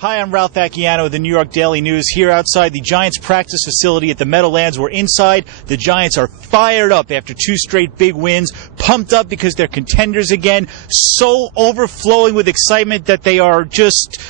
Hi, I'm Ralph Vacchiano of the New York Daily News here outside the Giants practice facility at the Meadowlands. We're inside. The Giants are fired up after two straight big wins, pumped up because they're contenders again, so overflowing with excitement that they are just...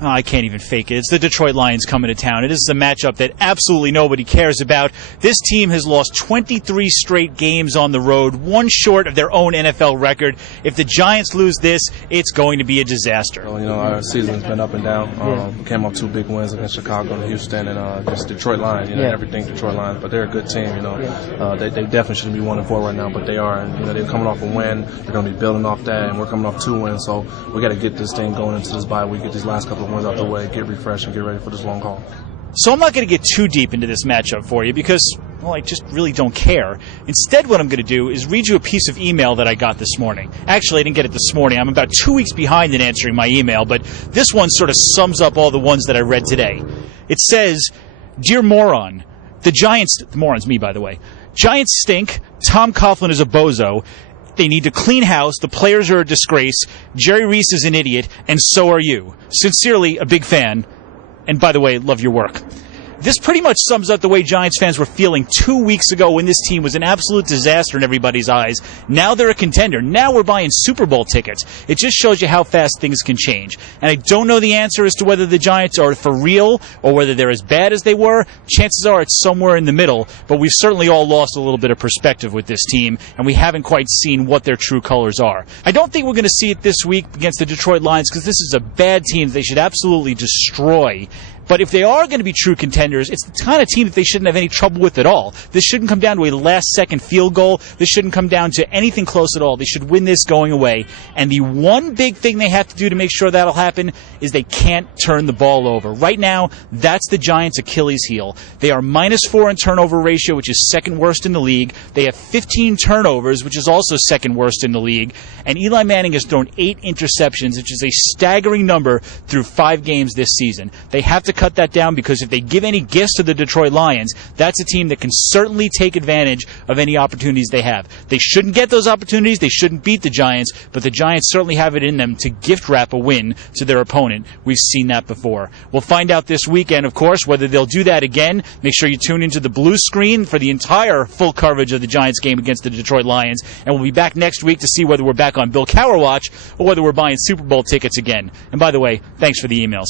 Oh, I can't even fake it. It's the Detroit Lions coming to town. It is a matchup that absolutely nobody cares about. This team has lost 23 straight games on the road, one short of their own NFL record. If the Giants lose this, it's going to be a disaster. Well, our season's been up and down. We came off two big wins against Chicago and Houston, and just Detroit Lions. Everything Detroit Lions, but they're a good team. They definitely shouldn't be 1-4 right now, but they are. And they're coming off a win. They're going to be building off that, and we're coming off 2 wins. So we got to get this thing going into this bye week, get these last couple of wins out the way, get refreshed, and get ready for this long haul. So I'm not going to get too deep into this matchup for you because, well, I just really don't care. Instead, what I'm going to do is read you a piece of email that I got this morning. Actually, I didn't get it this morning. I'm about 2 weeks behind in answering my email, but this one sort of sums up all the ones that I read today. It says, "Dear moron, the Giants," the moron's me, by the way, "Giants stink, Tom Coughlin is a bozo, they need to clean house, the players are a disgrace, Jerry Reese is an idiot, and so are you. Sincerely, a big fan. And by the way, love your work." This pretty much sums up the way Giants fans were feeling 2 weeks ago when this team was an absolute disaster in everybody's eyes. Now they're a contender. Now we're buying Super Bowl tickets. It just shows you how fast things can change. And I don't know the answer as to whether the Giants are for real or whether they're as bad as they were. Chances are it's somewhere in the middle, but we've certainly all lost a little bit of perspective with this team, and we haven't quite seen what their true colors are. I don't think we're going to see it this week against the Detroit Lions because this is a bad team they should absolutely destroy. But if they are going to be true contenders, it's the kind of team that they shouldn't have any trouble with at all. This shouldn't come down to a last-second field goal. This shouldn't come down to anything close at all. They should win this going away. And the one big thing they have to do to make sure that'll happen is they can't turn the ball over. Right now, that's the Giants' Achilles heel. They are -4 in turnover ratio, which is second worst in the league. They have 15 turnovers, which is also second worst in the league. And Eli Manning has thrown 8 interceptions, which is a staggering number through 5 games this season. They have to cut that down because if they give any gifts to the Detroit Lions, that's a team that can certainly take advantage of any opportunities they have. They shouldn't get those opportunities. They shouldn't beat the Giants, but the Giants certainly have it in them to gift wrap a win to their opponent. We've seen that before. We'll find out this weekend, of course, whether they'll do that again. Make sure you tune into the blue screen for the entire full coverage of the Giants game against the Detroit Lions, and we'll be back next week to see whether we're back on Bill Cowher watch or whether we're buying Super Bowl tickets again. And by the way, thanks for the emails.